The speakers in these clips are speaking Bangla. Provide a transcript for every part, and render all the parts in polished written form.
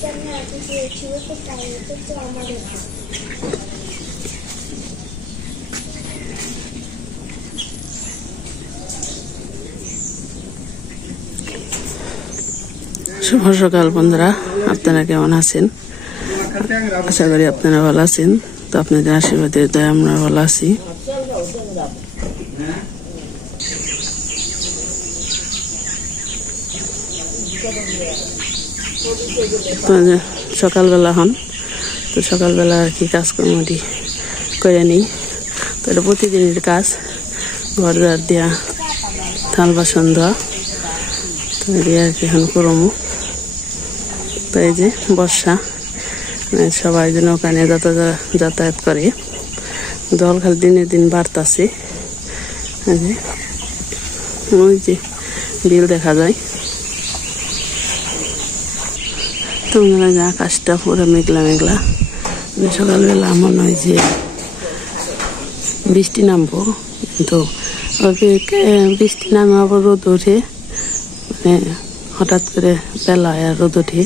শুভ সকাল বন্ধুরা, আপনারা কেমন আছেন? আশা করি আপনারা ভালো আছেন। তো আপনাদের আশীর্বাদের দয়া আমরা ভালো আছি। সকালবেলা হন, তো সকালবেলা আর কি কাজকর্মটি করে নিই। তো এটা প্রতিদিনের কাজ, ঘর ঝাড় দেওয়া, থাল বাসন ধোয়া, তো এটি আর কি এখন করবো। তো এই যে বর্ষা, সবাই যেন ওখানে যাতায়াত করে, জল খালি দিনে দিন বাড়তাছে। ওই যে বিল দেখা যায়। তোমরা যে আকাশটা পুরো মেঘলা মেঘলা, সকালবেলা মনে হয় যে বৃষ্টি নামবো, কিন্তু বৃষ্টি নামে আবার রোদ ওঠে, মানে হঠাৎ করে বেলা আর রোদ ওঠে।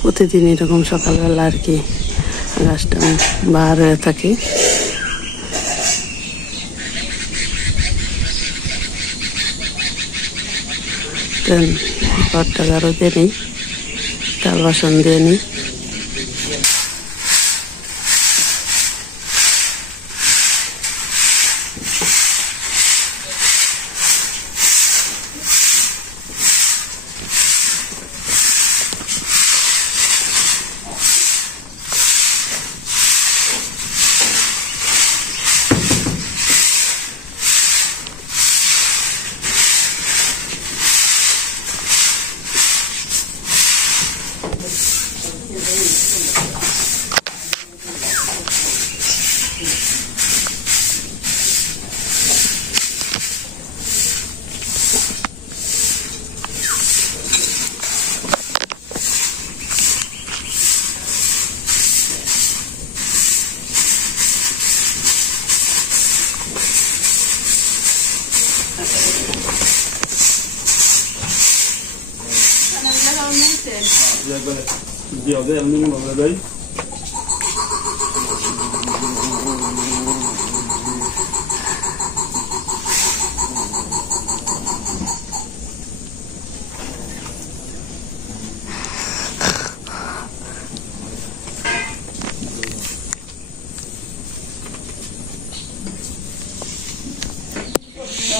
প্রতিদিন এরকম সকালবেলা আর কি আকাশটা বার হয়ে থাকে। ঘরটা আরও দিয়ে নিই, তাল বাসন দিয়ে নিই।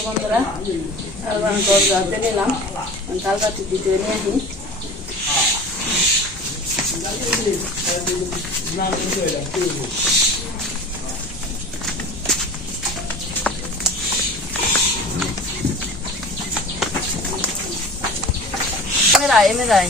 বন্ধুরা, ঘর ঝাড়তে নিলাম, তাল বাতি দিতে নিয়ে আসি। মেরাই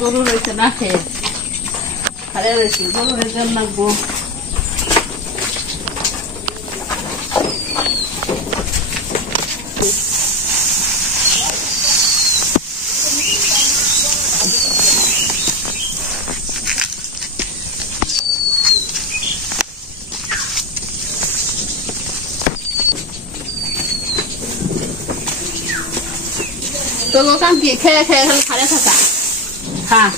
গরু রয়েছে না খেয়ে খারে রয়েছে, গরুর জল লাগবো। তো কাম কি খেয়ে খেয়ে খারে থাকা। হ্যাঁ,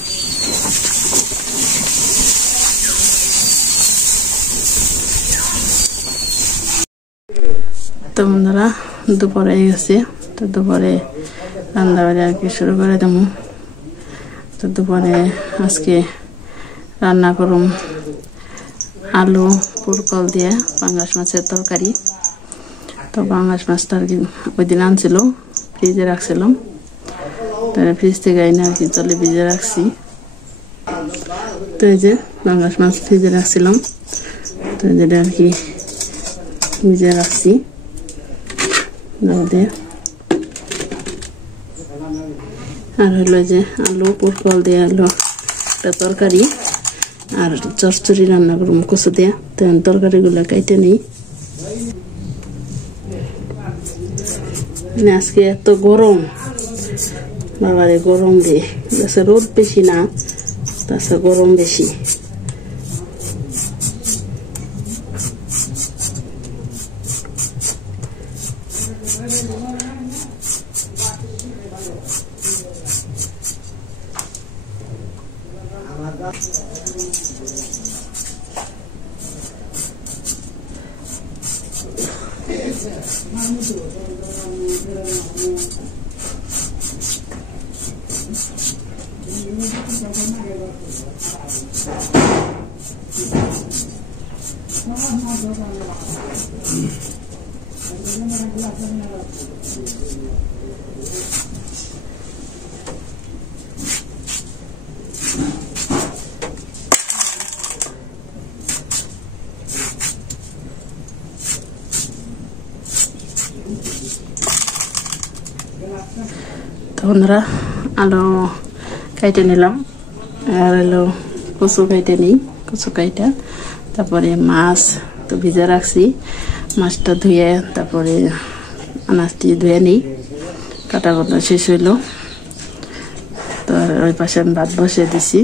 তো বন্ধুরা দুপুরে গেছে, তো দুপুরে রান্না বাড়ি আর কি শুরু করে দেবো। তো দুপুরে আজকে রান্না করুম আলু পুরকল দিয়ে পাঙ্গাস মাছের তরকারি। তো পাঙ্গাস মাছটা আর কি ওই দিন আনছিল, ফ্রিজে রাখছিলাম। তারপরে ফ্রিজ থেকে এনে আর কি জলে ভিজে রাখছি। তো এই যে পাঙ্গাস মাছ ফ্রিজে রাখছিলাম, তো যেটা আর কি ভিজে রাখছি রোদে। আর হলো যে আলু পুরকল দিয়ে হলো একটা তরকারি, আর চচ্চড়ি রান্না করুম কচু দিয়ে। তো তরকারিগুলো কাইটে নেই। আজকে এত গরম, বাবারে গরম রে, রোদ বেশি না, তাছাড়া গরম বেশি। তো বন্ধুরা আলু কাইটে নিলাম, আর হলো কচু কাইটে নিই, কচু কাইটা। তারপরে মাছ তো ভিজে রাখছি, মাছটা ধুয়ে তারপরে আনাজটি ধুয়ে নিই। কাটা কাটা শেষ হইল। তো ওই পাশে আমি ভাত বসিয়ে দিছি।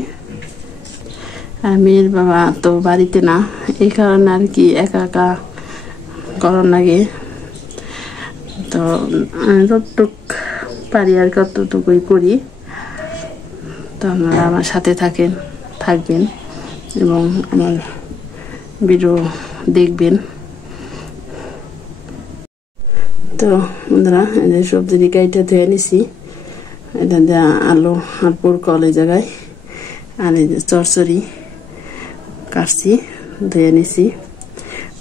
আর মেয়ের বাবা তো বাড়িতে না, এই কারণে আর কি একা একা গরম লাগে। তো যতটুক পারি আর কতটুকুই করি। তো আপনারা আমার সাথে থাকবেন এবং আমার ভিডিও দেখবেন। তো বন্ধুরা এই যে সবজি কাইটা ধুয়ে নিছি, এটা দিয়ে আলু আর পুরকল এই জায়গায়, আর এই যে চচ্চড়ি কাটছি ধুয়ে নিছি।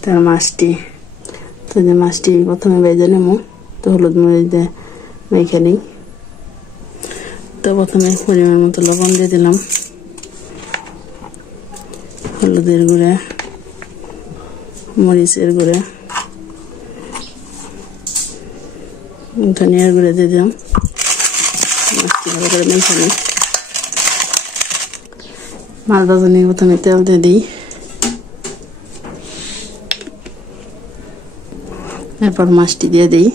তার মাছটি, তো যে মাছটি প্রথমে ভেজে নেবো। তো হলুদ মরিচ দিয়ে মেখে নিই। তো প্রথমে পরিমাণ মতো লবণ দিয়ে দিলাম, হলুদের গুঁড়া, মরিচের গুঁড়া, ধনিয়ার গুঁড়া দিয়ে দিলাম। মাছটি ভালো করে মেখে নিই। মাছ ভাজা নিয়ে প্রথমে তেল দিয়ে দিই, এরপর মাছটি দিয়ে দিই।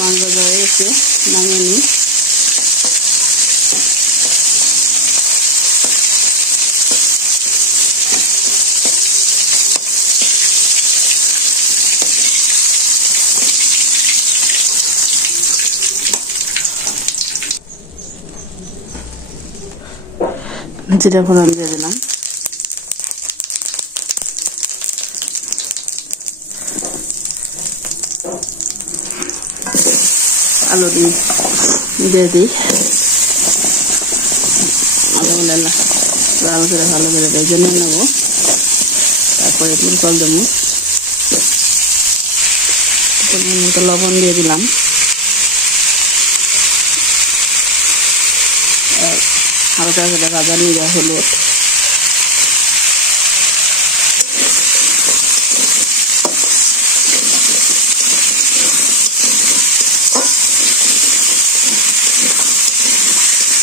মাছ ভাজা হয়ে গেছে, নামিয়ে নিই। জিরা ফোড়ন দিয়ে দিলাম। আলু দিয়ে দিই। আলুগুলো লাল করে ভালো করে ভেজে নিয়ে নেবো। তারপরে পুরকল দেবো, মতো লবণ দিয়ে দিলাম। হালকা করে ভাজা নিয়ে হলুদ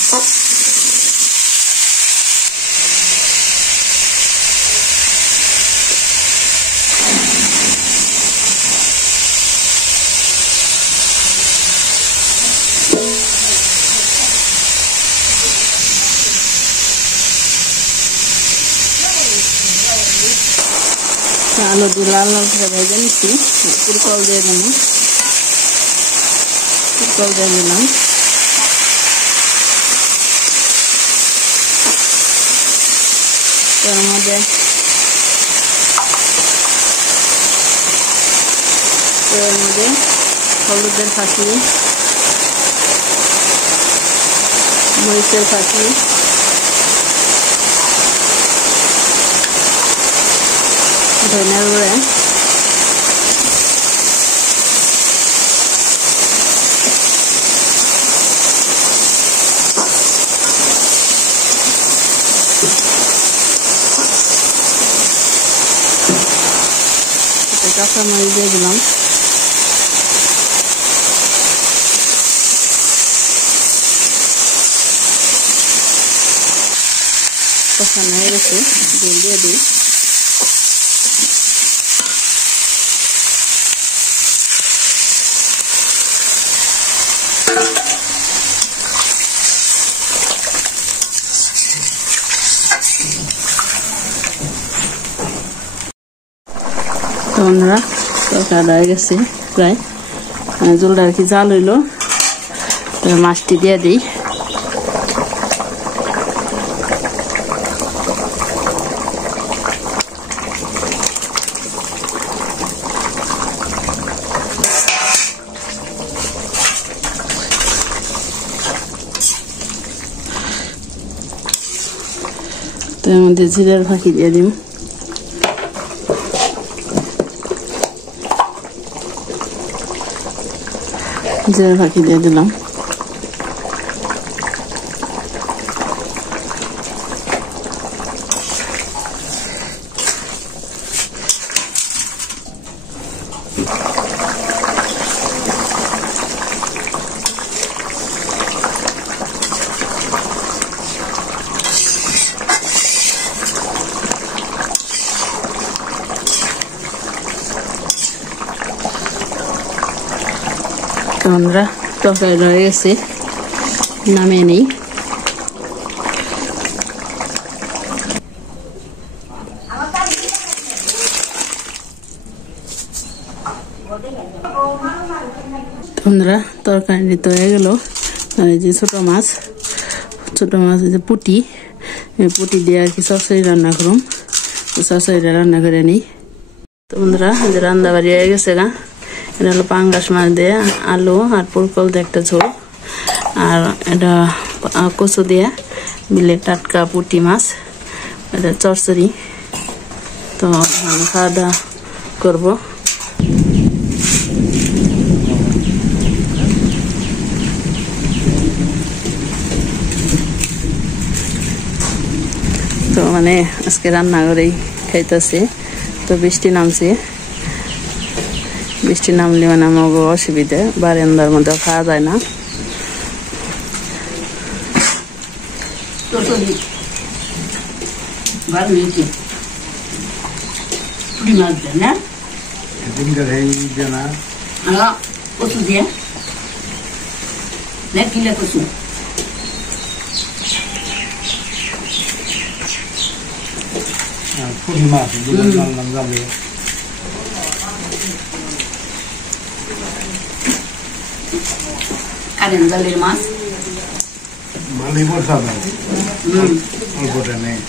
आलू দিয়ে লাল লাল করে ভেজে নিচ্ছি। পুরকল দিয়ে দিলাম, পুরকল দিয়ে দিলাম। তার মধ্যে হলুদের ফাঁকি, মরিচের ফাঁকি, ধনিয়ার গুঁড়া, কাঁচা মরিচ দিয়ে দিলাম। কষানো হয়ে গেছে, জল দিয়ে দিই। তো বন্ধুরা তরকারিটা হয়ে গেছে প্রায়, জলটা আর কি জাল হইলো। মাছটি দিয়ে দিই। তো এর মধ্যে জিরার ফাঁকি দিয়ে দিই। জিরার ফাঁকি দিয়ে দিলাম। আমরা তরকারি রয়ে গেছে, নামিয়ে নেই। বন্ধুরা তরকারি তো হয়ে গেল। যে ছোট মাছ যে পুঁটি, পুঁটি দিয়ে আর কি সরষরি রান্না করুম। সরষরিটা রান্না করে নিই। তো বন্ধুরা যে রান্না বাড়ি হয়ে গেছে গা। এটা হলো পাঙ্গাস মাছ দিয়ে আলু আর পুরকল দিয়ে একটা ঝোল, আর এটা কচু দিয়ে বিলের টাটকা পুঁটি মাছ, এটা চরচড়ি। তো আমি খাওয়া দাওয়া করবো। তো মানে আজকে রান্না করেই খাইতেছি। তো বৃষ্টি নামছে, বৃষ্টি নামলে মানে আমার অসুবিধা, বারান্দার মধ্যে খাওয়া যায় না। কারেন জালের মাছ ভালোই বসা যায়, অল্পটা নেই।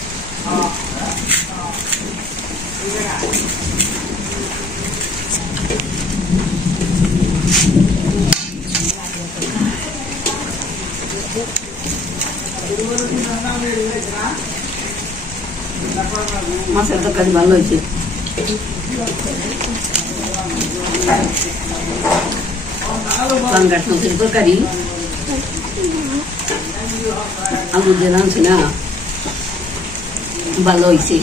মাছের তরকারি ভালো হয়েছে। পাঙ্গাস মাছের তরকারি আলু দিয়ে রাঁধছি না, ভালো হয়েছে।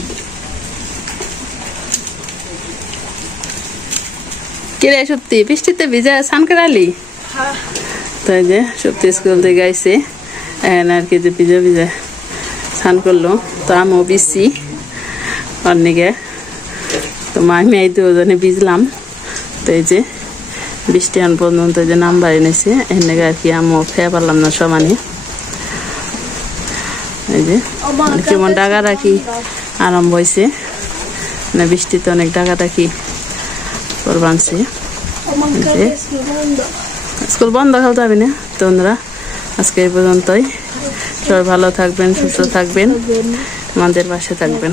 কিরে সত্যি বৃষ্টিতে ভিজা স্নান করালি? তাই যে সত্যি স্কুল থেকে আইসে এখানে আর কি যে ভিজে ভিজে স্নান করলো। তো আমিও ভিজছি অনেকে, তো আমি এই দুজনে ভিজলাম। তো এই যে বৃষ্টি আন পর্যন্ত যে নাম্বার এনেছে এনে আর কি আমিও খেয়ে পারলাম না সমানে। এই যে কেমন ডাকাডাকি আরম্ভ হয়েছে, না বৃষ্টিতে অনেক ডাকাডাকি করবানছে। স্কুল বন্ধ খেলতে হবে না তো বন্ধুরা, আজকে এই পর্যন্তই। সবাই ভালো থাকবেন, সুস্থ থাকবেন, আমাদের পাশে থাকবেন।